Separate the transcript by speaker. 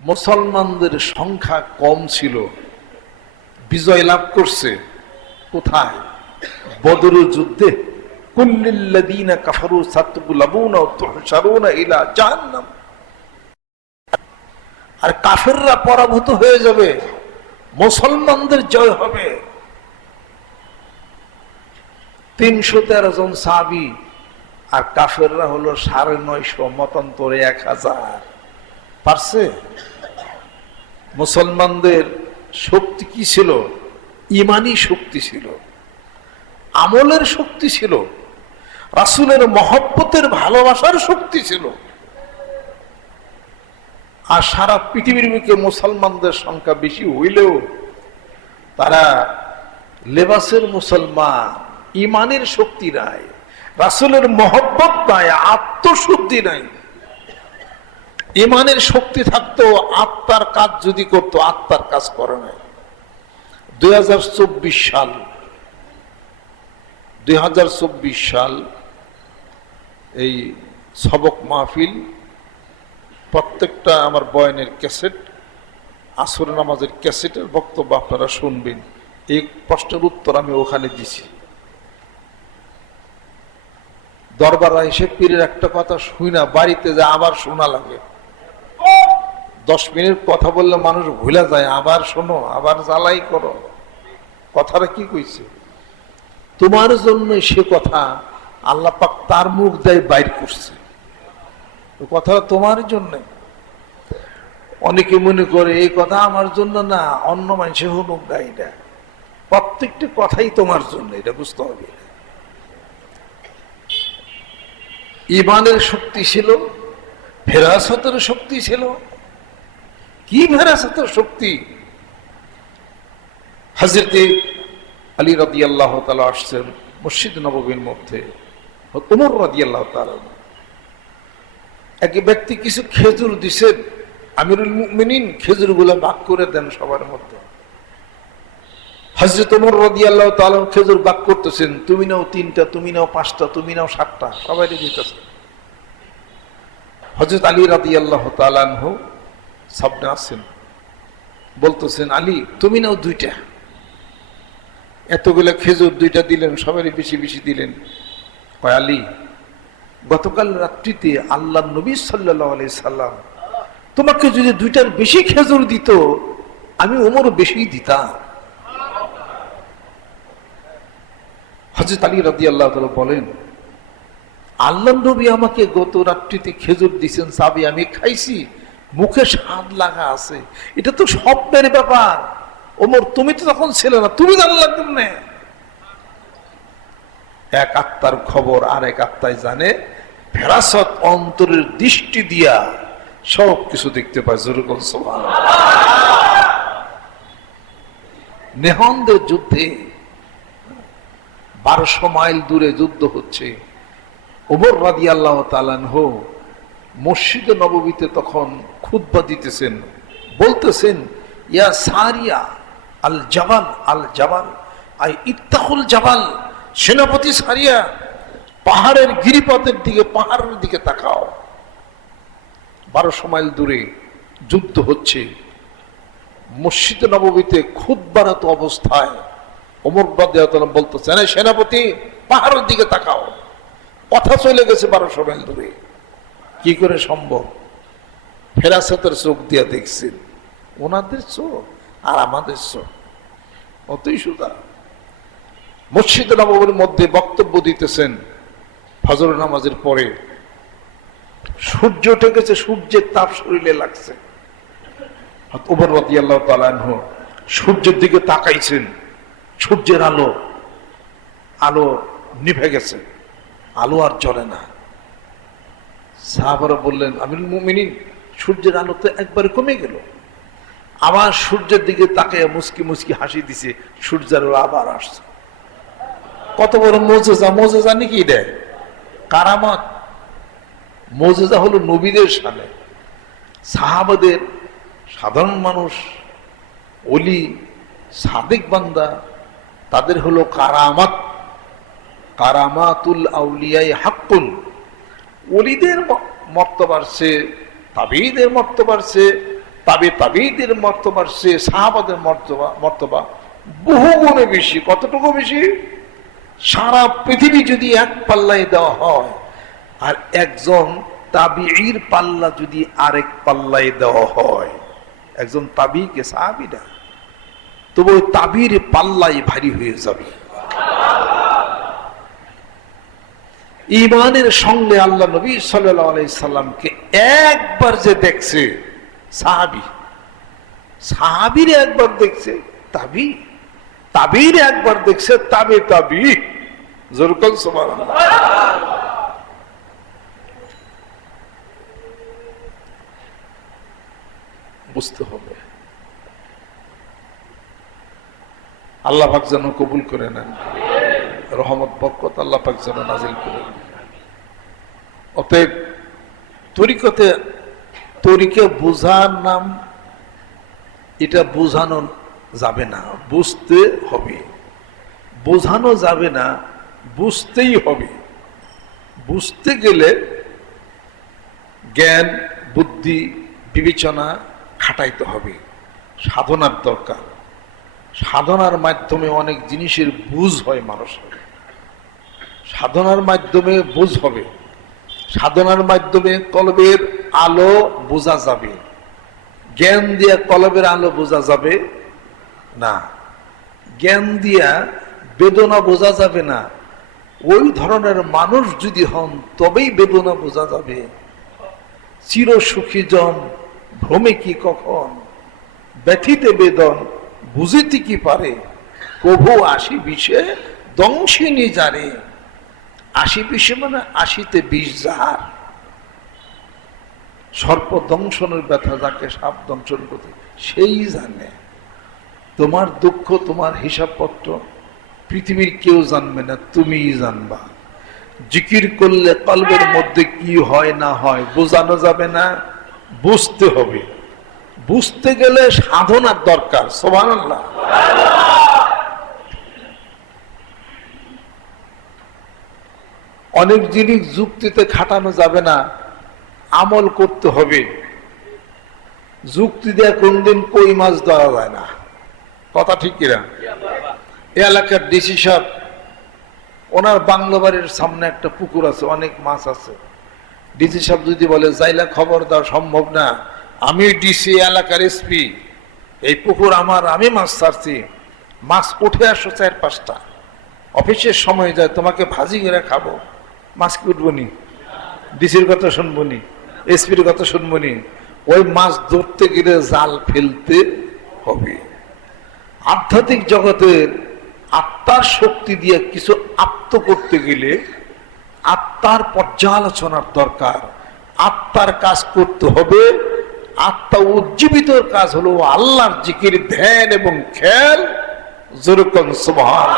Speaker 1: মুসলমানদের সংখ্যা কম ছিল। বিজয় লাভ করছে। কোথায়? বদর যুদ্ধে। আর কাফেররা পরাভূত হয়ে যাবে। মুসলমানদের জয় হবে। তিনশো তেরো জন সাবি আর কাফেররা হলো সাড়ে নয়শো, মতান্তরে এক হাজার। পারছে? মুসলমানদের শক্তি কি ছিল? ইমানি শক্তি ছিল। আমলের শক্তি ছিল। রাসুলের মহব্বতের ভালোবাসার শক্তি ছিল। আর সারা পৃথিবীর বুকে মুসলমানদের সংখ্যা বেশি হইলেও তারা লেবাসের মুসলমান, ইমানের শক্তি নাই, রাসুলের মহব্বত নাই, আত্মশুদ্ধি নাই। ইমানের শক্তি থাকতো, আত্মার কাজ যদি করতো, আত্মার কাজ করে নাই। দুই হাজার চব্বিশ সাল, দুই হাজার চব্বিশ সাল এই সবক মাহফিল, প্রত্যেকটা আমার বয়নের ক্যাসেট, আসর নামাজের ক্যাসেটের বক্তব্য আপনারা শুনবেন। এই প্রশ্নের উত্তর আমি ওখানে দিছি। দরবার এসে পীরের একটা কথা শুই না, বাড়িতে যা আবার শোনা লাগে। দশ মিনিট কথা বললে মানুষ ভুলে যায়, আবার শোনো, আবার জ্বালাই করো। কথাটা কি কইছে? তোমার জন্য সে কথা আল্লাহ পাক তার মুখ দেয় বাইর করছে। কথাটা তোমার জন্য। অনেকে মনে করে, এই কথা আমার জন্য না, অন্য মানুষে হনুক না। এটা প্রত্যেকটি কথাই তোমার জন্য, এটা বুঝতে হবে ইমানের শক্তি ছিল, ফেরাসতের শক্তি ছিল কি ফেরাসতের শক্তি? হাজরতে আলী রাদি আল্লাহ তালা আসছেন মসজিদ নবীর মধ্যে। উমর রাদি আল্লাহ এক ব্যক্তি কিছু খেজুর দিছেন আমিরুল মিনিন খেজুরগুলা ভাগ করে দেন সবার মধ্যে। হজরত ওমর রদি আল্লাহ তালা খেজুর বাক করতেছেন, তুমি নাও তিনটা, তুমি নাও পাঁচটা, তুমি নাও সাতটা। সবাই দিতেছে। হজরত আলী রাদি আল্লাহ তালানহ সামনে আছেন বলতেছেন, আলী, তুমি নাও দুইটা। এতগুলো খেজুর দুইটা দিলেন সবারই বেশি বেশি দিলেন। কয়, আলী, গতকাল রাত্রিতে আল্লাহ নবী সাল্লাহ আলি সাল্লাম তোমাকে যদি দুইটার বেশি খেজুর দিত, আমি ওমর বেশি দিতাম। হজরত আলী রাদি আল্লাহ বলেন আল্লাহ নবী আমাকে গত রাত্রিতে খেজুর দিছেন, সাবি আমি খাইছি মুখে স্বাদ লাগা আছে। এটা তো স্বপ্নের ব্যাপার। ওমর, তুমি তো তখন ছিল না, তুমি জানলাম কেমনে এক আত্মার খবর আর এক আত্মায় জানে, ফেরাসত অন্তরের দৃষ্টি দিয়া সব কিছু দেখতে পায় জরুর সোহান নেহন্দের যুদ্ধে বারোশো মাইল দূরে যুদ্ধ হচ্ছে। ওমর রাদি আল্লাহ তালানহ মসজিদে নবমীতে তখন খুদ্া দিতেছেন, বলতেছেন, ইয়া সারিয়া আল জাবাল আল জাবাল, আই ইত্তাহুল জাবাল, সেনাপতি সারিয়া, পাহাড়ের গিরিপথের দিকে, পাহাড়ের দিকে তাকাও। বারোশো মাইল দূরে যুদ্ধ হচ্ছে। মসজিদে নবমীতে খুদ বাড়াতো অবস্থায় অমর বাদ্যাতলাম বলতেছেন সেনাপতি, পাহাড়ের দিকে তাকাও। কথা চলে গেছে বারোশো মাইল দূরে। কি করে সম্ভব? ফেরাসতের চোখ দিয়া দেখছেন। ওনাদের চোখ আর আমাদের চোখ। অতই সুদা। মসজিদ নবমীর মধ্যে বক্তব্য দিতেছেন ফজর নামাজের পরে। সূর্য উঠে গেছে সূর্যের তাপ শরীরে লাগছে। আল্লাহ সূর্যের দিকে তাকাইছেন। সূর্যের আলো আলো নিভে গেছে। আলো আর জ্বলে না। সাহাবারা বললেন আমির মুমিনী সূর্যের আলো তো একবারে কমে গেল। আবার সূর্যের দিকে তাকে মুসকি মুসকি হাসি দিছে, সূর্যের আবার আসছে। কত বড় মোজেজা মোজেজা নাকি দেয় কারামত মোজেজা হলো নবীদের সামনে। সাহাবাদের সাধারণ মানুষ অলি সাদিক বান্দা, তাদের হলো কারামাত। কারামাতুল আউলিয়াই হাক্কুন। অলিদের মর্তবার সে তাবিদের মর্তবার সে তাবে তাবিদের মর্তবার সে সাহাবাদের মর্তবা মর্তবা। বহু গুণে বেশি, কতটুকু বেশি? সারা পৃথিবী যদি এক পাল্লায় দেওয়া হয়, আর একজন তাবির পাল্লা যদি আরেক পাল্লায় দেওয়া হয়, একজন তাবিকে সাহাবিরা, তবু তাবির পাল্লাই ভারী হয়ে যাবে। ইমানের সঙ্গে আল্লাহ নবী সাল্লামকে একবার যে দেখছে, সাহাবি। সাহাবির একবার দেখছে, তাবি। তাবির একবার দেখছে, তাবে, তাবি। জরুকল সমান বুঝতে হবে। আল্লাহ যেন কবুল করে নেন। রহমত, বরকত আল্লাহ পাক যেন নাজিল করে অতএব তরিকতে, তরিকে বোঝার নাম, এটা বোঝানো যাবে না, বুঝতে হবে। বোঝানো যাবে না, বুঝতেই হবে। বুঝতে গেলে জ্ঞান, বুদ্ধি, বিবেচনা খাটাইতে হবে। সাধনার দরকার। সাধনার মাধ্যমে অনেক জিনিসের বুঝ হয় মানুষের সাধনার মাধ্যমে বুঝ হবে। সাধনার মাধ্যমে কলবের আলো বোঝা যাবে। জ্ঞান দিয়া কলবের আলো বোঝা যাবে না। জ্ঞান দিয়া বেদনা বোঝা যাবে না। ওই ধরনের মানুষ যদি হন, তবেই বেদনা বোঝা যাবে। চির সুখী জন, ভ্রমে কি কখন? ব্যথিতে বেদন বুঝিতে কি পারে? কভু আশি বিষে দংশিনী যারে আশি বিষে মানে আশিতে বিষ যাহার। সর্প দংশনের ব্যথা যাকে সাপ দংশন করতে, সেই জানে। তোমার দুঃখ, তোমার হিসাবপত্র পৃথিবীর কেউ জানবে না, তুমিই জানবা। জিকির করলে কলবের মধ্যে কি হয় না হয় বোঝানো যাবে না, বুঝতে হবে। বুঝতে গেলে সাধনার দরকার সোভান অনেক জিনিস যুক্তিতে খাটানো যাবে না, আমল করতে হবে। যুক্তি দেওয়া কোনদিন কই মাছ ধরা যায় না। কথা ঠিক কিনা? এ এলাকার ডিসি সাহেব ওনার বাংলো বাড়ির সামনে একটা পুকুর আছে, অনেক মাছ আছে। ডিসি সাহেব যদি বলে যাইলা খবর দেওয়া সম্ভব না। আমি ডিসি এলাকার এসপি এই পুকুর আমার, আমি মাছ ছাড়ছি। মাছ উঠে আসো চার পাঁচটা। অফিসের সময় যায়, তোমাকে ভাজি করে খাব। মাছ কি উঠবো নি? ডিসির কথা শুনব নি? এসপির কথা শুনব নি? ওই মাছ ধরতে গেলে জাল ফেলতে হবে। আধ্যাত্মিক জগতের আত্মার শক্তি দিয়ে কিছু আত্ম করতে গেলে আত্মার পর্যালোচনার দরকার। আত্মার কাজ করতে হবে আত্মা উজ্জীবিত কাজ হলো আল্লাহর জিকির ধ্যান এবং খেয়াল। জোরকন সুবহান